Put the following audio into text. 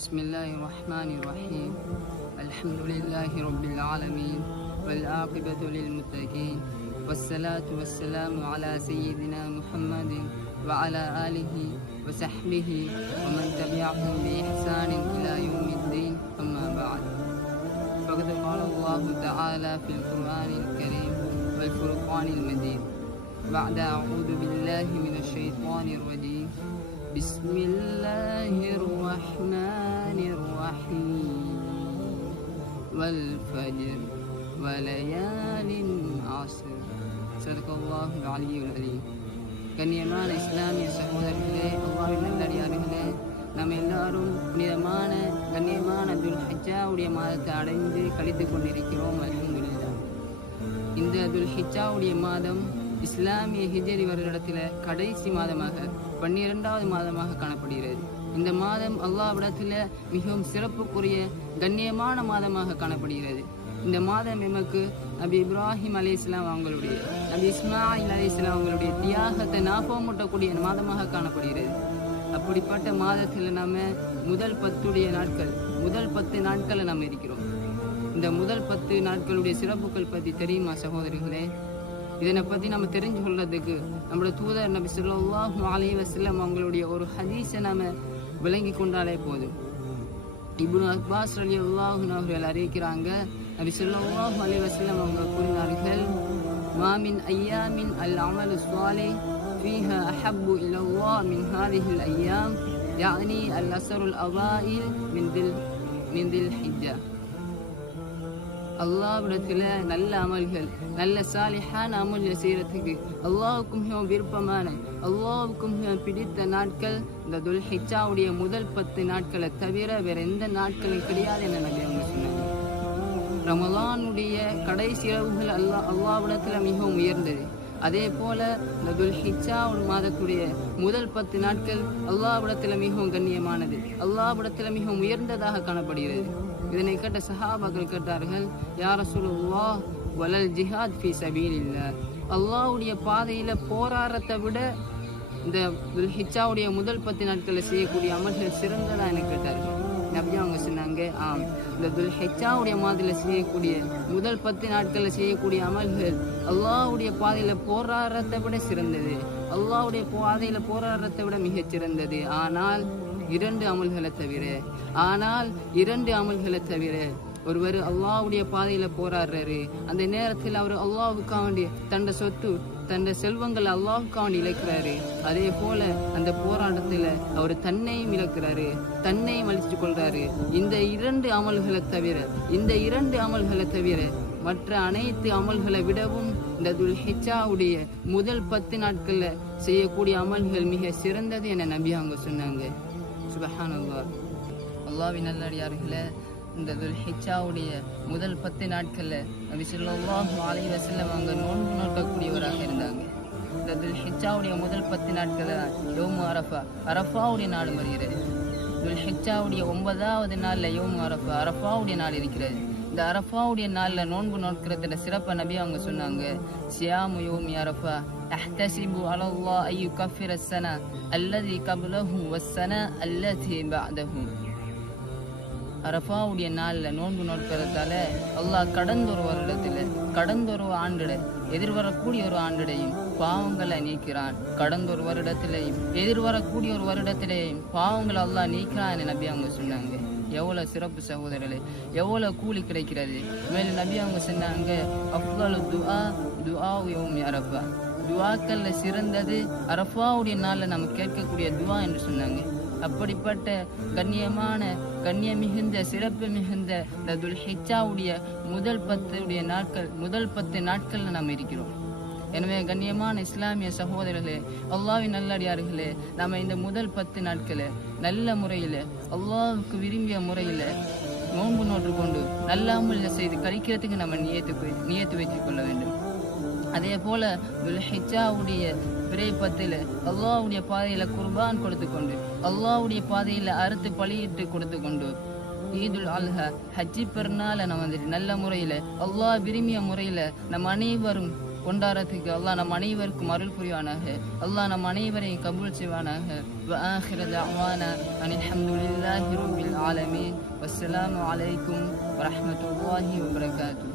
بسم الله الرحمن الرحيم. الحمد لله رب العالمين والعاقبة للمتقين والصلاة والسلام على سيدنا محمد وعلى آله وصحبه ومن تبعهم بإحسان إلى يوم الدين. أما بعد، فقد قال الله تعالى في القرآن الكريم والفرقان المجيد بعد أعوذ بالله من الشيطان الرجيم. بسم الله الرحمن الرحيم والفجر وليال عشر. صدق الله العلي العليم. கண்ணியமான இஸ்லாமிய சகோதரர்களே, அல்லாஹ்வின் நல்லடியார்களே, நாம் எல்லாரும் புனிதமான கண்ணியமான துல்ஹிஜ்ஜாவுடைய மாதத்தை அடைந்து கழித்து கொண்டிருக்கிறோம். அல்ஹம்துலில்லாஹ். இந்த துல்ஹிஜ்ஜாவுடைய மாதம் இஸ்லாமிய ஹிஜ்ரி வருடத்தில் கடைசி மாதமாக 12வது மாதமாக காணப்படுகிறது. இந்த மாதம் அல்லாஹ்விடத்தில் மிகவும் சிறப்புக்குரிய கண்ணியமான மாதமாக காணப்படுகிறது. இந்த மாதம் எமக்கு நபி இப்ராஹிம் அலைஹிஸ்ஸலாம் அவங்களுடைய, நபி இஸ்மாயில் அலைஹிஸ்ஸலாம் அவங்களுடைய தியாகத்தை ஞாபகமூட்டக்கூடிய மாதமாக காணப்படுகிறது. அப்படிப்பட்ட மாதத்தில் நம்ம முதல் 10 நாட்களை நம்ம இருக்கிறோம். இந்த முதல் 10 நாட்களுடைய சிறப்புகள் பற்றி தெரியுமா சகோதரிகளே? இதனை பற்றி நம்ம தெரிஞ்சு கொள்றதுக்கு நம்மளோட தூதர் நபி ஸல்லல்லாஹு அலைஹி வஸல்லம் அவங்களுடைய ஒரு ஹதீஸை நம்ம விளங்கி கொண்டாலே போதும். இப்னு அப்பாஸ் ரலியல்லாஹு அன்ஹு அவர்கள் அறிவிக்கிறாங்க, நபி ஸல்லல்லாஹு அலைஹி வஸல்லம் அவங்க கூறினார்கள், மா மின் ஐயாமின் அல் அமலு ஸாலிஹ் ஃபீஹா அஹப்பு இலல்லாஹ் மின் ஹாதிஹில் ஐயாம், யானி அல் அஸ்ருல் அவாயில் மின் தில் ஹிஜ்ஜா. அல்லாஹ்விடத்தில் நல்ல அமல்கள், நல்ல சாலிஹான அமல்கள் செய்யறதுக்கு அல்லாஹ்வுக்கும் மிகவும் விருப்பமான, அல்லாஹ்வுக்கும் மிகவும் பிடித்த நாட்கள் இந்த துல்ஹிஜ்ஜாவுடைய முதல் 10 நாட்களை தவிர வேற எந்த நாட்களும் கிடையாது என நபி அவங்க சொன்னாங்க. ரமலானுடைய கடைசி இரவுகள் அல்லாஹ்விடத்தில் மிகவும் உயர்ந்தது. அதே போல இந்த துல்ஹிஜ்ஜா மாதத்துடைய முதல் 10 நாட்கள் அல்லாஹ்விடத்தில் மிகவும் கண்ணியமானது, அல்லாஹ்விடத்தில் மிகவும் உயர்ந்ததாக காணப்படுகிறது. இதனை கேட்ட சஹாபாக்கள் கேட்டார்கள், யா ரசூலுல்லாஹ் வலல் ஜிஹாத் ஃபீ சபீலில்லாஹ், அல்லாஹ்வுடைய பாதையில போராட்டத்தை விட இந்த துல்ஹிஜ்ஜாவுடைய முதல் 10 நாட்களில் செய்யக்கூடிய அமல்கள் சிறந்ததா என கேட்டார்கள். நபி அவங்க சொன்னாங்க, ஆம், இந்த துல்ஹிஜ்ஜாவுடைய மாதத்தில் செய்யக்கூடிய முதல் 10 நாட்களில் செய்யக்கூடிய அமல்கள் அல்லாஹ்வுடைய பாதையில போராட்டத்தை விட சிறந்தது, அல்லாஹ்வுடைய பாதையில போராட்டத்தை விட மிகச் சிறந்தது. ஆனால் இரண்டு அமல்களை தவிர ஒருவர் அல்லாஹ்வுடைய பாதையில போராடுறாரு, அந்த நேரத்தில் அவர் அல்லாஹ்வுக்காக வேண்டிய தன்னை சொத்து, தன்னை செல்வங்களை அல்லாஹ்வுக்காக வேண்டி இழக்கிறாரு. அதே போல அந்த போராட்டத்தில் அவர் தன்னையும் இழக்கிறாரு, தன்னையும் அழிச்சு கொள்றாரு. இந்த இரண்டு அமல்களை தவிர மற்ற அனைத்து அமல்களை விடவும் இந்த துல்ஹிஜ்ஜாவுடைய முதல் 10 நாட்கள்ல செய்யக்கூடிய அமல்கள் மிக சிறந்தது என நபி அவங்க சொன்னாங்க. சுப்ஹானல்லாஹ். அல்லாஹ்வின் நல்லடியார்களே, இந்த துல்ஹிஜ்ஜாவுடைய முதல் 10 நாட்கள்ல நபி ஸல்லல்லாஹு அலைஹி வஸல்லம் அவங்க நோன்பு நோக்கக்கூடியவராக இருந்தாங்க. இந்த துல்ஹிஜ்ஜாவுடைய முதல் 10 நாட்கள்ல யௌமு அரஃபா, அரஃபாவுடைய நாள் வருகிறது. துல்ஹிஜ்ஜாவுடைய 9வது நாள்ல யௌமு அரஃபா, அரஃபாவுடைய நாள் இருக்கிறது. இந்த அரஃபாவுடைய நாள்ல நோன்பு நோக்கிறதுல சிறப்ப நபி அவங்க சொன்னாங்க, சியாமு யௌமி அரஃபா அஹ்தஸிபு அலல்லாஹ் ஐ யுகஃபிர ஸனா அல்லதி கப்லஹு வஸ்ஸனா அல்லதி பஅதஹு. அரஃபாவுடைய நாள்ல நோன்பு நோக்கிறதால அல்லாஹ் கடந்தொரு ஆண்டில எதிர்வரக்கூடிய ஒரு ஆண்டிடையும் பாவங்களை நீக்கிறான். கடந்தொரு வருடத்திலையும் எதிர்வரக்கூடிய ஒரு வருடத்திலேயும் பாவங்களை அல்லாஹ் நீக்கிறான் என நபி அவங்க சொன்னாங்க. எவ்வளவு சிறப்பு சகோதரர்களே, எவ்வளவு கூலி கிடைக்கிறது. மேலும் நபி அவங்க சொன்னாங்க, அஃதலு துஆ யௌமி அரஃபா, துஆக்கள்ல சிறந்தது அரஃபாவுடைய நாள்ல நம்ம கேட்கக்கூடிய துஆ என்று சொன்னாங்க. அப்படிப்பட்ட கண்ணியம் மிகுந்த சிறப்பு மிகுந்த இந்த துல்ஹிஜ்ஜாவுடைய முதல் 10 நாட்கள்ல நாம் இருக்கிறோம். எனவே கண்ணியமான இஸ்லாமிய சகோதரர்களே, அல்லாஹ்வின் நல்லடியார்களே, நம்ம இந்த முதல் 10 நாட்களை நல்ல முறையில் அல்லாஹ்வுக்கு விரும்பிய முறையில் நோன்பு நோற்று கொண்டு நல்ல அமல்களை செய்து கழிக்கிறதுக்கு நம்ம நியத்து வைத்துக் கொள்ள வேண்டும். அதே போல துல்ஹிஜ்ஜாவுடைய பிறை 10 அல்லாஹ்வுடைய பாதையில குர்பான் கொடுத்து கொண்டு, அல்லாஹ்வுடைய பாதையில அறுத்து பலியிட்டு கொடுத்து கொண்டு, ஈதுல் அல்ஹா ஹஜ்ஜி பெருநாளை நம்ம நல்ல முறையில் அல்லாஹ் விரும்பிய முறையில் நம்ம அனைவரும் கொண்டாடுறதுக்கு அல்லாஹ் நம் அனைவருக்கும் அருள் புரிவானாக. அல்லாஹ் நம் அனைவரையும் கபூல் செய்வானாக. وآخر دعوانا أن الحمد لله رب العالمين والسلام عليكم ورحمة الله وبركاته.